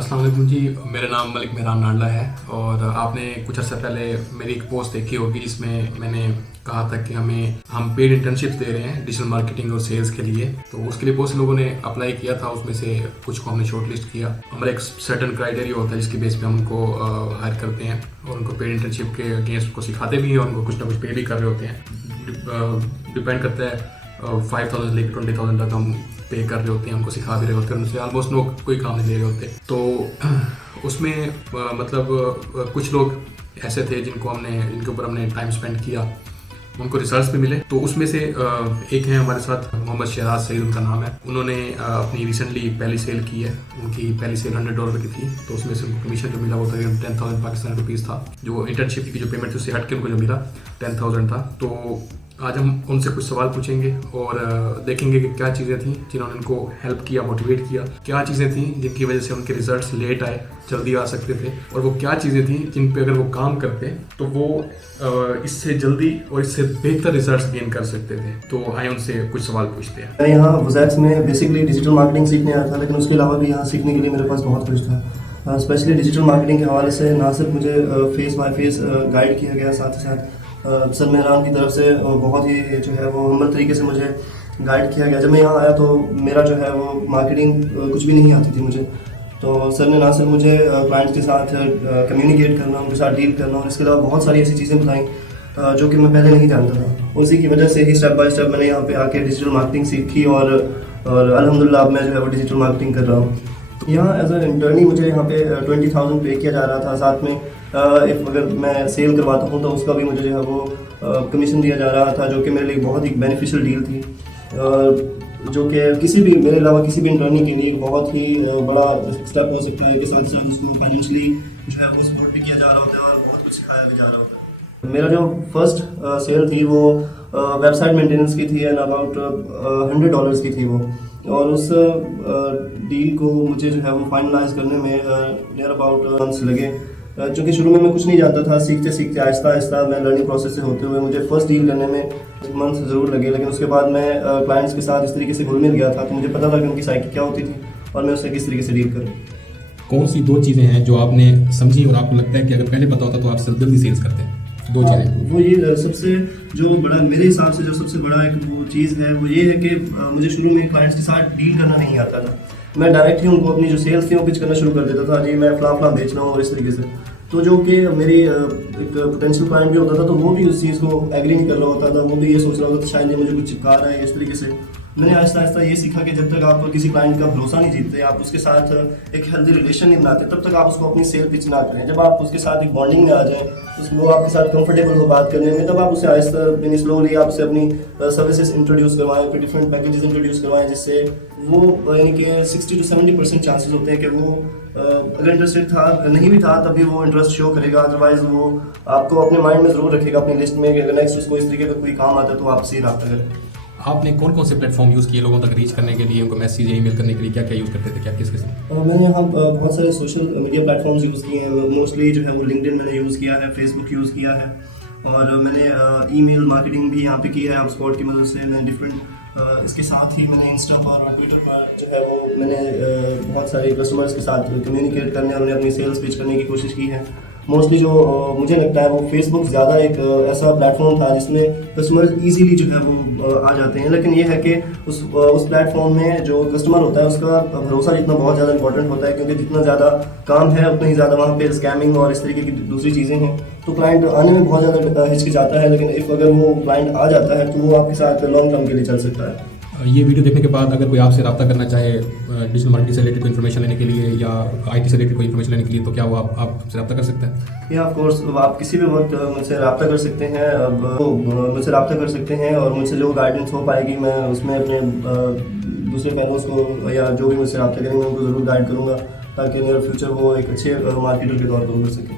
अस्सलाम वालेकुम जी। मेरा नाम मलिक मेहरान नाडला है और आपने कुछ अर्सा पहले मेरी एक पोस्ट देखी होगी जिसमें मैंने कहा था कि हम पेड इंटर्नशिप्स दे रहे हैं डिजिटल मार्केटिंग और सेल्स के लिए। तो उसके लिए बहुत से लोगों ने अप्लाई किया था, उसमें से कुछ को हमने शॉर्टलिस्ट किया। हमारा एक सर्टेन क्राइटेरिया होता है जिसके बेस पे हम उनको हायर करते हैं और उनको पेड इंटर्नशिप के अगेंस्ट को सिखाते भी हैं और उनको कुछ ना कुछ पे भी कर रहे होते हैं। डिपेंड करता है 5,000 लेकर 20,000 तक हम पे कर रहे होते हैं, उनको सिखा भी रहे होते हैं, उनसे ऑलमोस्ट लोग कोई काम नहीं ले रहे होते। तो उसमें मतलब कुछ लोग ऐसे थे जिनके ऊपर हमने टाइम स्पेंड किया, उनको रिजल्ट्स भी मिले। तो उसमें से एक है हमारे साथ मोहम्मद शहराज सईद उनका नाम है। उन्होंने अपनी रिसेंटली पहली सेल की है, उनकी पहली सेल $100 की थी। तो उसमें से उनको कमीशन जो मिला वो तकरीबन 10,000 पाकिस्तानी रुपीज़ था। जो इंटर्नशिप की जो पेमेंट थी उससे हट के उनको जो मिला 10,000 था। तो आज हम उनसे कुछ सवाल पूछेंगे और देखेंगे कि क्या चीज़ें थी जिन्होंने उनको हेल्प किया, मोटिवेट किया, क्या चीज़ें थी जिनकी वजह से उनके रिजल्ट्स लेट आए, जल्दी आ सकते थे, और वो क्या चीज़ें थी जिन पे अगर वो काम करते तो वो इससे जल्दी और इससे बेहतर रिजल्ट्स गेन कर सकते थे। तो आए उनसे कुछ सवाल पूछते हैं। मैं यहाँ वज़ैक्स में बेसिकली डिजिटल मार्केटिंग सीखने आया था, लेकिन उसके अलावा भी यहाँ सीखने के लिए मेरे पास बहुत कुछ था। स्पेशली डिजिटल मार्केटिंग के हवाले से ना सिर्फ मुझे फेस बाय फेस गाइड किया गया, साथ ही साथ सर मेहरान की तरफ से बहुत ही जो है वो हम्बल तरीके से मुझे गाइड किया गया। जब मैं यहाँ आया तो मेरा जो है वो मार्केटिंग कुछ भी नहीं आती थी मुझे। तो सर ने ना सिर्फ मुझे क्लाइंट्स के साथ कम्युनिकेट करना, उनके साथ डील करना, और इसके अलावा बहुत सारी ऐसी चीज़ें बताई जो कि मैं पहले नहीं जानता था। उसी की वजह से ही स्टेप बाय स्टेप मैंने यहाँ पे आके डिजिटल मार्केटिंग सीखी और अल्हम्दुलिल्लाह अब मैं जो है वो डिजिटल मार्केटिंग कर रहा हूँ। यहाँ एज ए इंटर्नी मुझे यहाँ पे 20,000 पे किया जा रहा था। साथ में अगर मैं सेल करवाता हूँ तो उसका भी मुझे जो है वो कमीशन दिया जा रहा था, जो कि मेरे लिए बहुत ही बेनिफिशियल डील थी, जो कि मेरे अलावा किसी भी इंटर्नी के लिए बहुत ही बड़ा स्टेप हो सकता है। के साथ साथ उसको फाइनेंशियली जो है वो सपोर्ट भी किया जा रहा होता है और बहुत कुछ सिखाया भी जा रहा होता है। मेरा जो फर्स्ट सेल थी वो वेबसाइट मेंटेनेंस की थी एंड अबाउट $100 की थी वो, और उस डील को मुझे जो है वो फाइनलाइज करने में नियर अबाउट मंथ्स लगे। चूँकि शुरू में मैं कुछ नहीं जानता था, सीखते सीखते आहिस्ता आहिस्ता मैं लर्निंग प्रोसेस से होते हुए मुझे फर्स्ट डील करने में मंथ्स ज़रूर लगे। लेकिन उसके बाद मैं क्लाइंट्स के साथ इस तरीके से घुल मिल गया था तो मुझे पता था कि उनकी साइकी क्या होती थी और मैं उससे किस तरीके से डील करूँ। कौन सी दो चीज़ें हैं जो आपने समझी और आपको लगता है कि अगर पहले पता होता तो आप जल्दी सेल्स करते हैं? दो चीज़ें। वो ये सबसे जो बड़ा मेरे हिसाब से जो सबसे बड़ा एक वो चीज़ है वो ये है कि मुझे शुरू में क्लाइंट्स के साथ डील करना नहीं आता था। मैं डायरेक्ट ही उनको अपनी जो सेल्स थी वो पिच करना शुरू कर देता था, जी मैं फलां बेच रहा हूँ और इस तरीके से। तो जो कि मेरी एक पोटेंशियल क्लाइंट भी होता था तो वो भी उस चीज़ को एग्री नहीं कर रहा होता था, वो भी ये सोच रहा होता था शायद ये मुझे कुछ चिपका रहा है इस तरीके से। मैंने आहिस्ता आहिस्ता ये सीखा कि जब तक आप किसी क्लाइंट का भरोसा नहीं जीतते, आप उसके साथ एक हेल्दी रिलेशन नहीं बनाते, तब तक आप उसको अपनी सेल पिच ना करें। जब आप उसके साथ एक बॉन्डिंग में आ जाएं, वो आपके साथ कंफर्टेबल हो बात करने में, तब आप उसे आहिस्ता यानी स्लोली आप उसे अपनी सर्विसेज इंट्रोड्यूस करवाएं, फिर डिफरेंट पैकेजेस इंट्रोड्यूस करवाएं, जिससे वो यानी कि 60 to 70% चांसेस होते हैं कि वो अगर इंटरेस्टेड था नहीं भी था तब भी वो इंटरेस्ट शो करेगा। अदरवाइज वो आपको अपने माइंड में ज़रूर रखेगा अपनी लिस्ट में कि अगर नेक्स्ट उसको इस तरीके का कोई काम आता है तो आपसे ही रब्ता करें। आपने कौन कौन से प्लेटफॉर्म यूज़ किए लोगों तक रीच करने के लिए, उनको मैसेज या ईमेल करने के लिए? क्या क्या यूज़ करते थे, क्या किस किस? मैंने यहाँ बहुत सारे सोशल मीडिया प्लेटफॉर्म्स यूज़ किए हैं। मोस्टली जो है वो लिंक्डइन मैंने यूज़ किया है, फेसबुक यूज़ किया है, और मैंने ईमेल मार्केटिंग भी यहाँ पे की है HubSpot की मदद से। मैंने डिफरेंट इसके साथ ही मैंने इंस्टा पर और ट्विटर पर जो है वो मैंने बहुत सारे कस्टमर्स के साथ कम्युनिकेट करने और उन्हें अपनी सेल्स पिच करने की कोशिश की है। मोस्टली जो मुझे लगता है वो फेसबुक ज़्यादा एक ऐसा प्लेटफॉर्म था जिसमें कस्टमर इजीली जो है वो आ जाते हैं। लेकिन ये है कि उस प्लेटफॉर्म में जो कस्टमर होता है उसका भरोसा जितना बहुत ज़्यादा इंपॉर्टेंट होता है, क्योंकि जितना ज़्यादा काम है उतना ही ज़्यादा वहाँ पे स्कैमिंग और इस तरीके की दूसरी चीज़ें हैं। तो क्लाइंट आने में बहुत ज़्यादा हिचकिचाता है, लेकिन इफ़ अगर वो क्लाइंट आ जाता है तो वो आपके साथ लॉन्ग टर्म के लिए चल सकता है। ये वीडियो देखने के बाद अगर कोई आपसे रब्ता करना चाहे डिजिटल मार्केटिंग से रिलेटेड कोई इन्फॉर्मेशन लेने के लिए या IT से रिलेटेड कोई इन्फॉर्मेशन लेने के लिए, तो क्या वो आपसे रब्ता कर सकते हैं? या ऑफ कोर्स आप किसी भी वक्त मुझसे रब्ता कर सकते हैं। अब मुझसे रब्ता कर सकते हैं और मुझसे जो गाइडेंस हो पाएगी मैं उसमें अपने दूसरे फैलोज को या जो भी मुझसे रब्ता करेंगे उनको ज़रूर गाइड करूँगा, ताकि नियर फ्यूचर वो एक अच्छे मार्केटर के तौर पर उभर सकें।